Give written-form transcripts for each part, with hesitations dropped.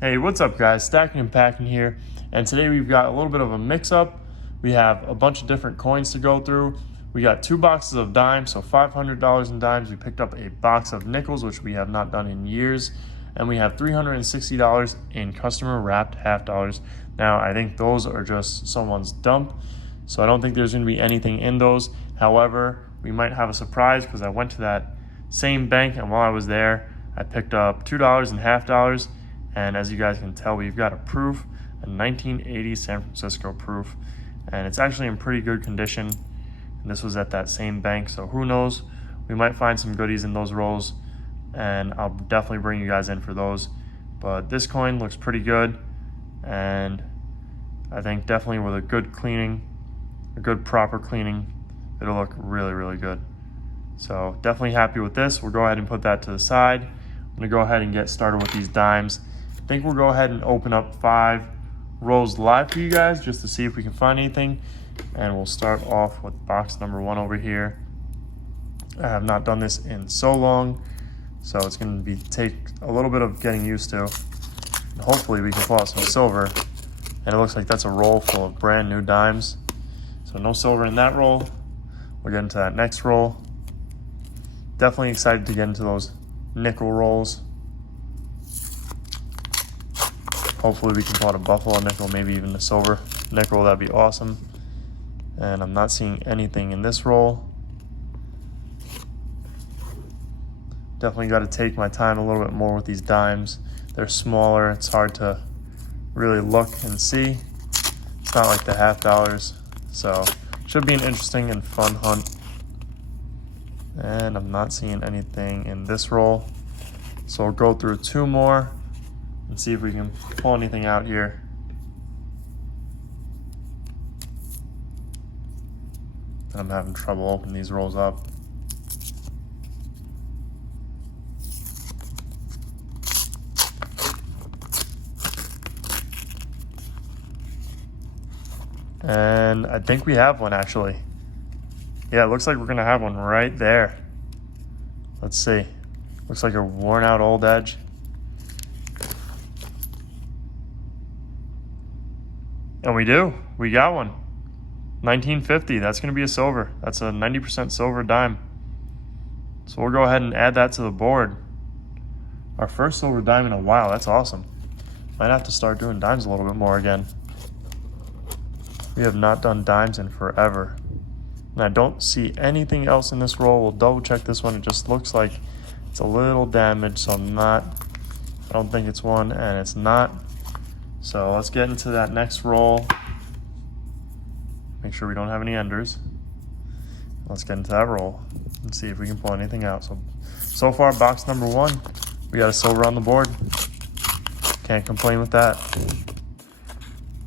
Hey, what's up guys? Stacking and Packing here, and today we've got a little bit of a mix-up. We have a bunch of different coins to go through. We got 2 boxes of dimes, so $500 in dimes. We picked up a box of nickels, which we have not done in years, and we have $360 in customer wrapped half dollars. Now, I think those are just someone's dump, so I don't think there's going to be anything in those. However, we might have a surprise because I went to that same bank, and while I was there, I picked up $2 and half dollars. And as you guys can tell, we've got a proof, a 1980 San Francisco proof, and it's actually in pretty good condition. And this was at that same bank, so who knows? We might find some goodies in those rolls, and I'll definitely bring you guys in for those. But this coin looks pretty good, and I think definitely with a good cleaning, a good proper cleaning, it'll look really, really good. So definitely happy with this. We'll go ahead and put that to the side. I'm gonna go ahead and get started with these dimes. I think we'll go ahead and open up 5 rolls live for you guys just to see if we can find anything. And we'll start off with box number 1 over here. I have not done this in so long, so it's going to take a little bit of getting used to. And hopefully we can pull out some silver. And it looks like that's a roll full of brand new dimes. So no silver in that roll. We'll get into that next roll. Definitely excited to get into those nickel rolls. Hopefully we can pull out a buffalo nickel, maybe even a silver nickel. That'd be awesome. And I'm not seeing anything in this roll. Definitely got to take my time a little bit more with these dimes. They're smaller. It's hard to really look and see. It's not like the half dollars. So should be an interesting and fun hunt. And I'm not seeing anything in this roll. So we'll go through 2 more and see if we can pull anything out here. I'm having trouble opening these rolls up. And I think we have one actually. Yeah, it looks like we're gonna have one right there. Let's see. Looks like a worn out old edge. And we do. We got one. 1950. That's going to be a silver. That's a 90% silver dime. So we'll go ahead and add that to the board. Our first silver dime in a while. That's awesome. Might have to start doing dimes a little bit more again. We have not done dimes in forever. And I don't see anything else in this roll. We'll double check this one. It just looks like it's a little damaged, so I don't think it's one, and it's not. So let's get into that next roll. Make sure we don't have any enders. Let's get into that roll and see if we can pull anything out. So far, box number 1, we got a silver on the board. Can't complain with that.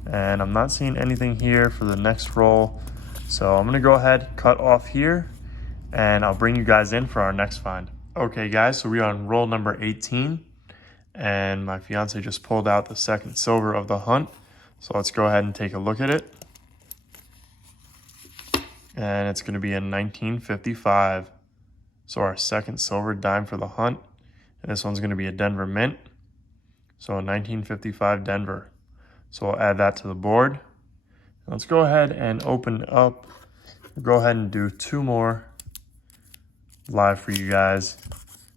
And I'm not seeing anything here for the next roll. So I'm gonna go ahead, cut off here, and I'll bring you guys in for our next find. Okay guys, so we're on roll number 18. And my fiance just pulled out the second silver of the hunt. So let's go ahead and take a look at it. And it's going to be a 1955. So our second silver dime for the hunt. And this one's going to be a Denver Mint. So a 1955 Denver. So we'll add that to the board. Let's go ahead and open up. We'll go ahead and do 2 more live for you guys.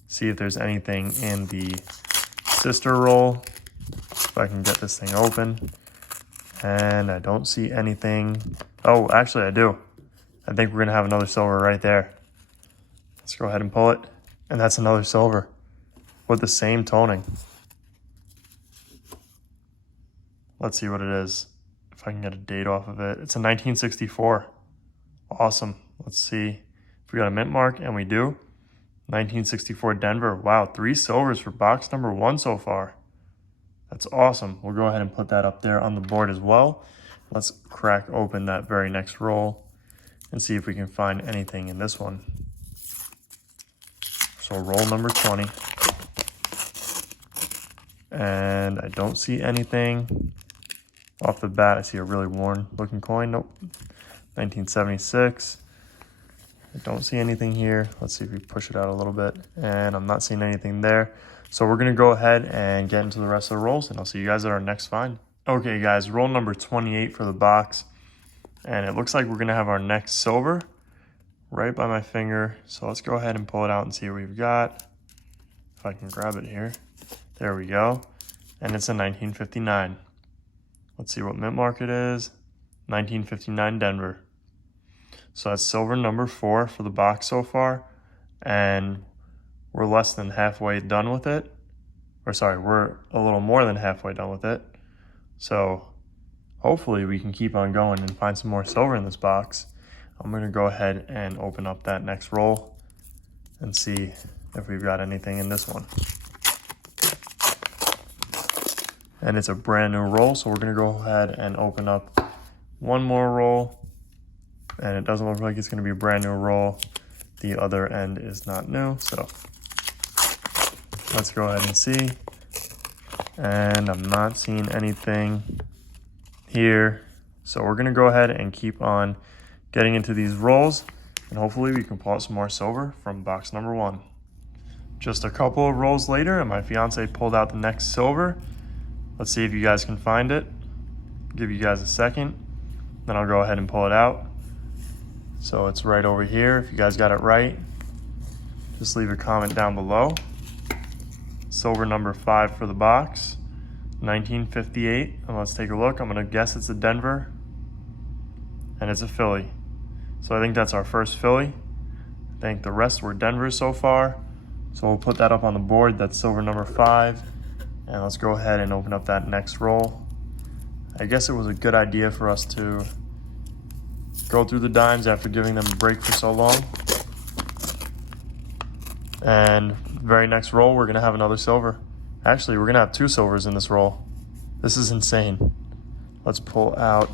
See if there's anything in the sister roll, if I can get this thing open. And I don't see anything. Oh, actually I do. I think we're gonna have another silver right there. Let's go ahead and pull it. And that's another silver with the same toning. Let's see what it is. If I can get a date off of it. It's a 1964. Awesome. Let's see if we got a mint mark, and we do. 1964 Denver. Wow, 3 silvers for box number 1 so far. That's awesome. We'll go ahead and put that up there on the board as well. Let's crack open that very next roll and see if we can find anything in this one. So roll number 20. And I don't see anything. Off the bat, I see a really worn looking coin. Nope. 1976. I don't see anything here. Let's see if we push it out a little bit, and I'm not seeing anything there. So we're gonna go ahead and get into the rest of the rolls, and I'll see you guys at our next find. Okay guys, roll number 28 for the box. And it looks like we're gonna have our next silver right by my finger. So let's go ahead and pull it out and see what we've got. If I can grab it here. There we go. And it's a 1959. Let's see what mint mark it is. 1959 Denver. So that's silver number 4 for the box so far. And we're less than halfway done with it. Or sorry, we're a little more than halfway done with it. So hopefully we can keep on going and find some more silver in this box. I'm gonna go ahead and open up that next roll and see if we've got anything in this one. And it's a brand new roll, so we're gonna go ahead and open up one more roll. And it doesn't look like it's gonna be a brand new roll. The other end is not new, so let's go ahead and see. And I'm not seeing anything here. So we're gonna go ahead and keep on getting into these rolls, and hopefully we can pull out some more silver from box number 1. Just a couple of rolls later, and my fiance pulled out the next silver. Let's see if you guys can find it. Give you guys a second, then I'll go ahead and pull it out. So it's right over here. If you guys got it right, just leave a comment down below. Silver number 5 for the box, 1958. And let's take a look. I'm gonna guess it's a Denver, and it's a Philly. So I think that's our first Philly. I think the rest were Denvers so far. So we'll put that up on the board. That's silver number 5. And let's go ahead and open up that next roll. I guess it was a good idea for us to go through the dimes after giving them a break for so long. And very next roll, we're gonna have another silver. Actually, we're gonna have 2 silvers in this roll. This is insane. Let's pull out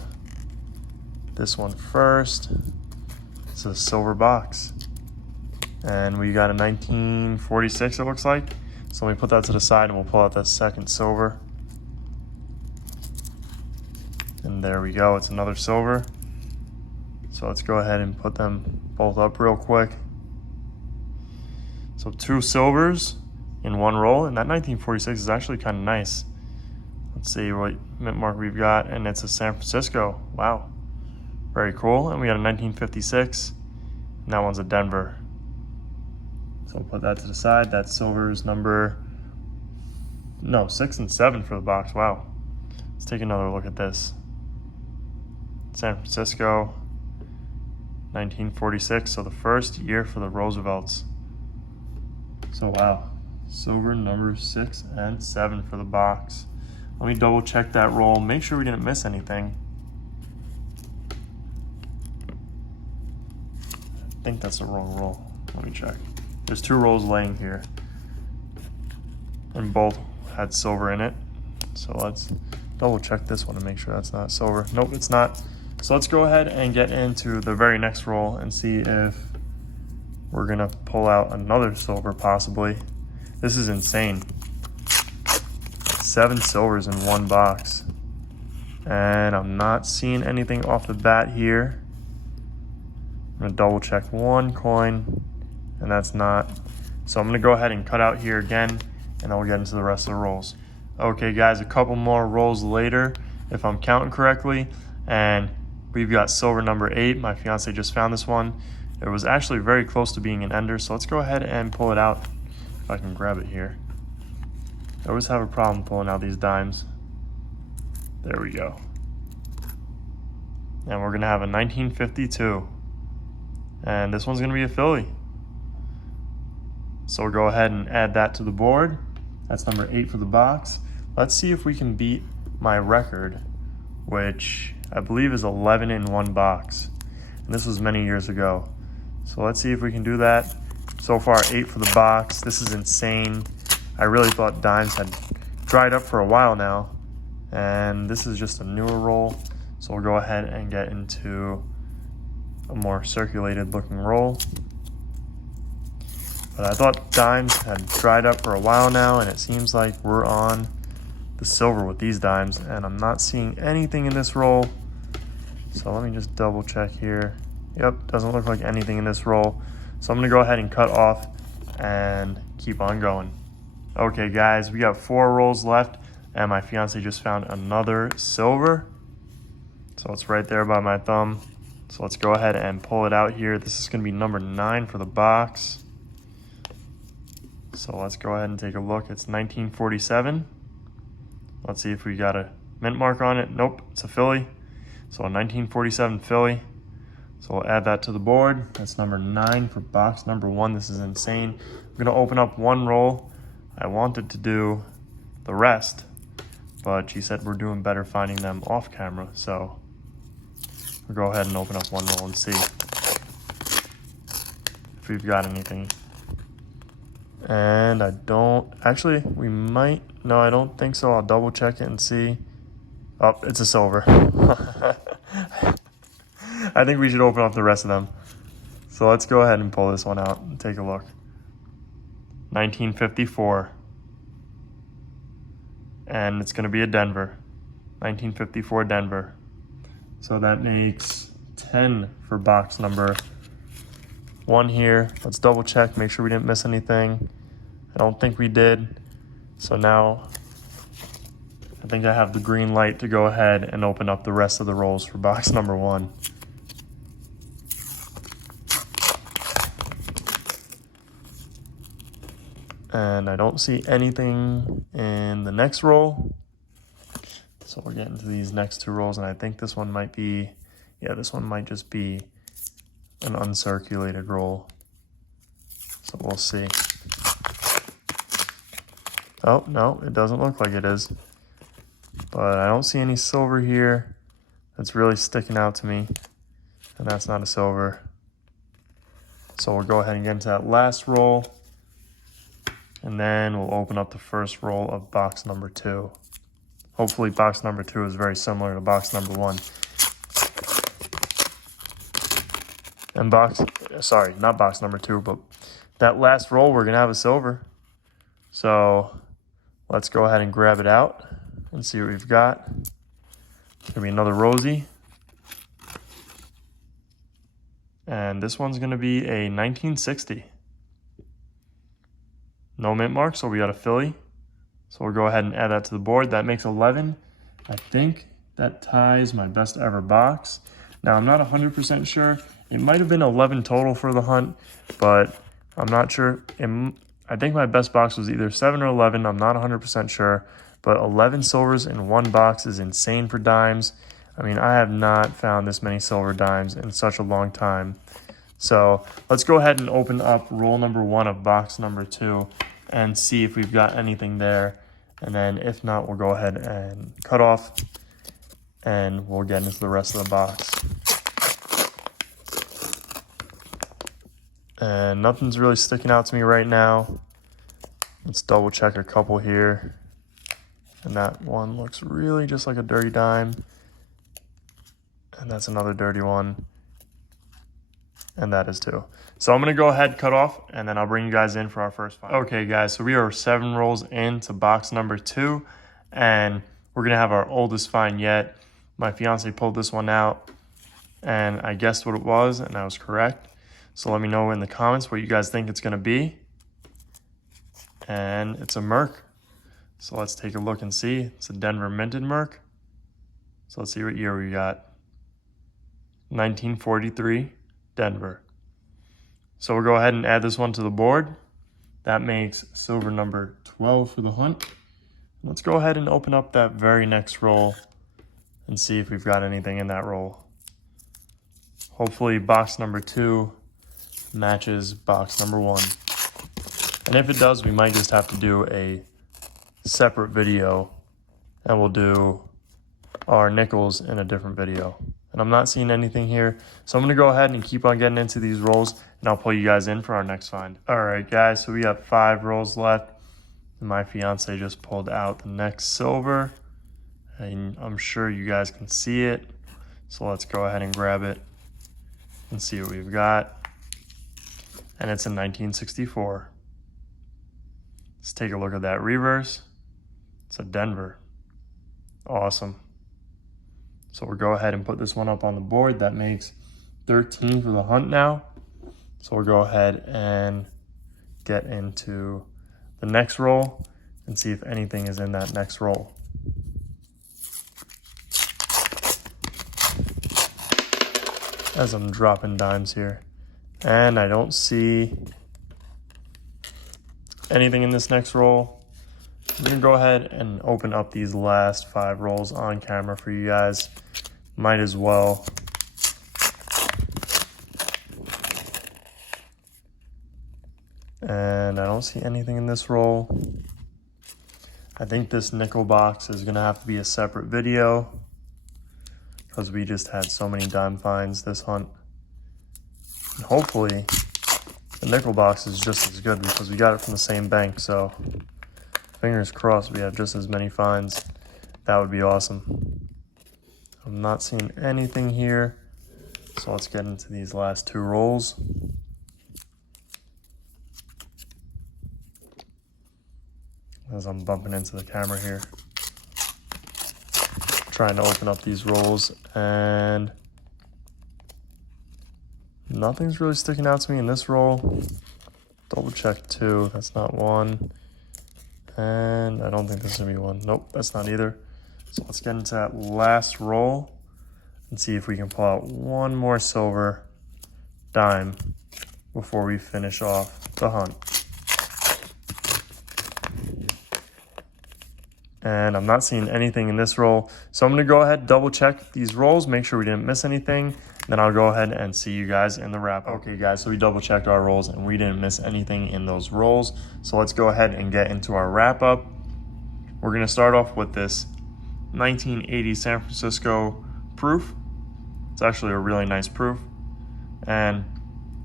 this one first. It's a silver box. And we got a 1946, it looks like. So let me put that to the side and we'll pull out that second silver. And there we go, it's another silver. So let's go ahead and put them both up real quick. So 2 silvers in one roll, and that 1946 is actually kind of nice. Let's see what mint mark we've got, and it's a San Francisco. Wow, very cool. And we got a 1956, and that one's a Denver. So I'll put that to the side. That's silver's number, 6 and 7 for the box. Wow. Let's take another look at this. San Francisco, 1946, so the first year for the Roosevelts. So wow, silver number 6 and 7 for the box. Let me double check that roll, make sure we didn't miss anything. I think that's the wrong roll. Let me check. There's 2 rolls laying here, and both had silver in it. So let's double check this one to make sure that's not silver. Nope, it's not. So let's go ahead and get into the very next roll and see if we're gonna pull out another silver possibly. This is insane. 7 silvers in one box. And I'm not seeing anything off the bat here. I'm gonna double check one coin, and that's not. So I'm gonna go ahead and cut out here again, and then we'll get into the rest of the rolls. Okay guys, a couple more rolls later, if I'm counting correctly, and we've got silver number 8. My fiance just found this one. It was actually very close to being an ender, so let's go ahead and pull it out. If I can grab it here. I always have a problem pulling out these dimes. There we go. And we're gonna have a 1952. And this one's gonna be a Philly. So we'll go ahead and add that to the board. That's number 8 for the box. Let's see if we can beat my record, which I believe is 11 in one box. And this was many years ago. So let's see if we can do that. So far, 8 for the box. This is insane. I really thought dimes had dried up for a while now. And this is just a newer roll. So we'll go ahead and get into a more circulated looking roll. But I thought dimes had dried up for a while now, and it seems like we're on the silver with these dimes, and I'm not seeing anything in this roll. So let me just double check here. Yep, doesn't look like anything in this roll. So I'm gonna go ahead and cut off and keep on going. Okay guys, we got 4 rolls left and my fiance just found another silver. So it's right there by my thumb. So let's go ahead and pull it out here. This is gonna be number 9 for the box. So let's go ahead and take a look. It's 1947. Let's see if we got a mint mark on it. Nope, it's a Philly. So a 1947 Philly. So we'll add that to the board. That's number 9 for box number 1. This is insane. I'm gonna open up 1 roll. I wanted to do the rest, but she said we're doing better finding them off camera. So we'll go ahead and open up 1 roll and see if we've got anything. And I don't, actually, we might, no, I don't think so. I'll double check it and see. Oh, it's a silver. I think we should open up the rest of them. So let's go ahead and pull this one out and take a look. 1954. And it's going to be a Denver. 1954 Denver. So that makes 10 for box number 1 here. Let's double check, make sure we didn't miss anything. I don't think we did. So now I think I have the green light to go ahead and open up the rest of the rolls for box number 1. And I don't see anything in the next roll. So we're getting to these next 2 rolls, and I think this one might be, yeah, this one might just be an uncirculated roll. So we'll see. Oh, no, it doesn't look like it is. But I don't see any silver here. That's really sticking out to me. And that's not a silver. So we'll go ahead and get into that last roll. And then we'll open up the first roll of box number 2. Hopefully box number 2 is very similar to box number 1. And sorry, not box number 2, but that last roll, we're gonna have a silver. So let's go ahead and grab it out and see what we've got. It's gonna be another Rosie. And this one's gonna be a 1960. No mint mark, so we got a Philly. So we'll go ahead and add that to the board. That makes 11. I think that ties my best ever box. Now, I'm not 100% sure. It might have been 11 total for the hunt, but I'm not sure. I think my best box was either 7 or 11. I'm not 100% sure, but 11 silvers in 1 box is insane for dimes. I mean, I have not found this many silver dimes in such a long time. So let's go ahead and open up roll number 1 of box number 2 and see if we've got anything there. And then if not, we'll go ahead and cut off and we'll get into the rest of the box. And nothing's really sticking out to me right now. Let's double check a couple here. And that one looks really just like a dirty dime. And that's another dirty one. And that is 2. So I'm going to go ahead, cut off, and then I'll bring you guys in for our first find. Okay, guys, so we are 7 rolls into box number 2, and we're going to have our oldest find yet. My fiance pulled this one out, and I guessed what it was, and I was correct. So let me know in the comments what you guys think it's going to be. And it's a Merc. So let's take a look and see. It's a Denver minted Merc. So let's see what year we got. 1943. Denver. So we'll go ahead and add this one to the board. That makes silver number 12 for the hunt. Let's go ahead and open up that very next roll and see if we've got anything in that roll. Hopefully box number 2 matches box number 1. And if it does, we might just have to do a separate video and we'll do our nickels in a different video. And I'm not seeing anything here. So I'm going to go ahead and keep on getting into these rolls, and I'll pull you guys in for our next find. All right, guys, so we have 5 rolls left. And my fiance just pulled out the next silver. And I'm sure you guys can see it. So let's go ahead and grab it and see what we've got. And it's in 1964. Let's take a look at that reverse. It's a Denver. Awesome. So we'll go ahead and put this one up on the board. That makes 13 for the hunt now. So we'll go ahead and get into the next roll and see if anything is in that next roll. As I'm dropping dimes here. And I don't see anything in this next roll. I'm gonna go ahead and open up these last 5 rolls on camera for you guys. Might as well. And I don't see anything in this roll. I think this nickel box is gonna have to be a separate video because we just had so many dime finds this hunt. And hopefully the nickel box is just as good because we got it from the same bank, so fingers crossed we have just as many finds. That would be awesome. I'm not seeing anything here, so let's get into these last 2 rolls. As I'm bumping into the camera here, trying to open up these rolls, and nothing's really sticking out to me in this roll. Double check 2, that's not 1. And I don't think this is gonna be 1. Nope, that's not either. So let's get into that last roll and see if we can pull out one more silver dime before we finish off the hunt. And I'm not seeing anything in this roll. So I'm gonna go ahead, double check these rolls, make sure we didn't miss anything. Then I'll go ahead and see you guys in the wrap. Okay guys, so we double checked our rolls and we didn't miss anything in those rolls. So let's go ahead and get into our wrap up. We're gonna start off with this 1980 San Francisco proof. It's actually a really nice proof. And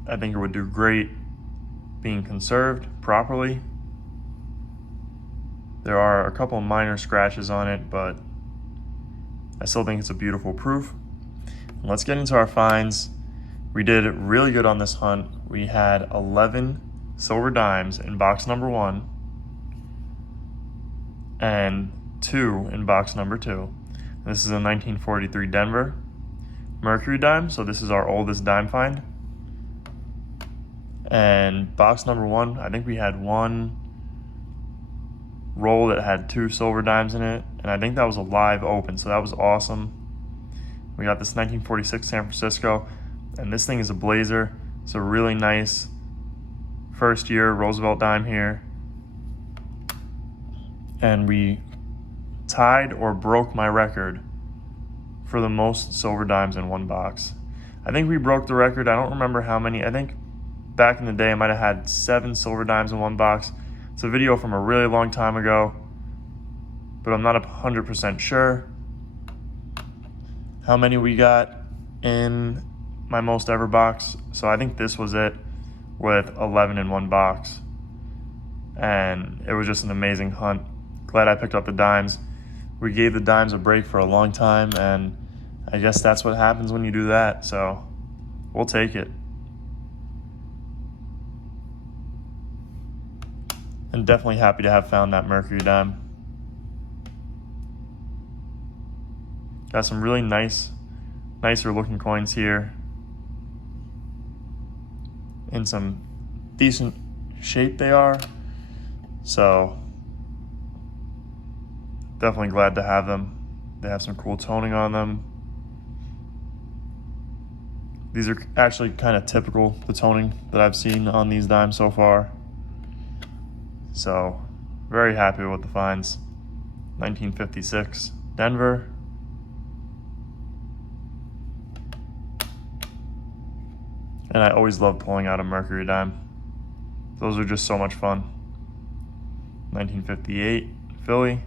I think it would do great being conserved properly. There are a couple of minor scratches on it, but I still think it's a beautiful proof. Let's get into our finds. We did really good on this hunt. We had 11 silver dimes in box number 1 and 2 in box number 2. This is a 1943 Denver Mercury dime, so this is our oldest dime find. And box number 1, I think we had 1 roll that had 2 silver dimes in it, and I think that was a live open, so that was awesome. We got this 1946 San Francisco, and this thing is a blazer. It's a really nice first year Roosevelt dime here. And we tied or broke my record for the most silver dimes in one box. I think we broke the record. I don't remember how many. I think back in the day I might have had 7 silver dimes in one box. It's a video from a really long time ago, but I'm not 100% sure how many we got in my most ever box. So I think this was it with 11 in one box. And it was just an amazing hunt. Glad I picked up the dimes. We gave the dimes a break for a long time, and I guess that's what happens when you do that. So we'll take it. And definitely happy to have found that Mercury dime. Got some really nicer looking coins here. In some decent shape they are. So definitely glad to have them. They have some cool toning on them. These are actually kind of typical, the toning that I've seen on these dimes so far. So, very happy with the finds. 1956 Denver. And I always love pulling out a Mercury dime. Those are just so much fun. 1958 Philly.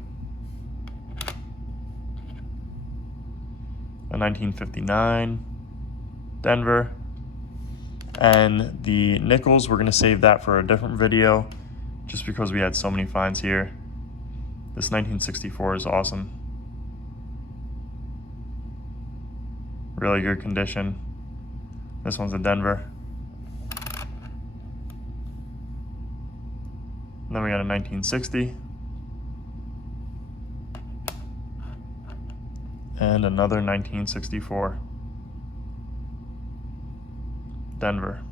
A 1959 Denver. And the nickels, we're going to save that for a different video just because we had so many finds here. This 1964 is awesome. Really good condition. This one's a Denver. And then we got a 1960. And another 1964. Denver.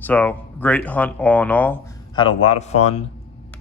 So great hunt all in all. Had a lot of fun.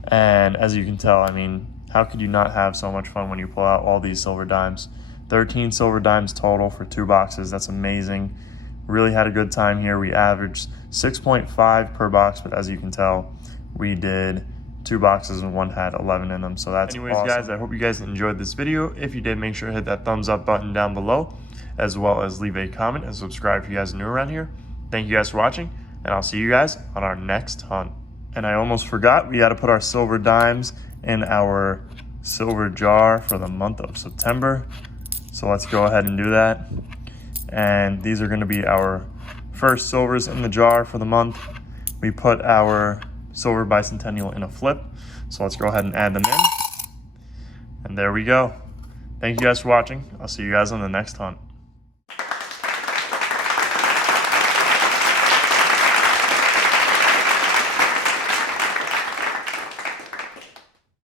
And as you can tell, I mean, how could you not have so much fun when you pull out all these silver dimes? 13 silver dimes total for 2 boxes. That's amazing. Really had a good time here. We averaged 6.5 per box, but as you can tell, we did 2 boxes and one had 11 in them. So that's anyways, awesome. Guys, I hope you guys enjoyed this video. If you did, make sure to hit that thumbs up button down below, as well as leave a comment and subscribe if you guys are new around here. Thank you guys for watching, and I'll see you guys on our next hunt. And I almost forgot, we got to put our silver dimes in our silver jar for the month of September. So let's go ahead and do that. And these are going to be our first silvers in the jar for the month. We put our silver bicentennial in a flip. So let's go ahead and add them in. And there we go. Thank you guys for watching. I'll see you guys on the next hunt.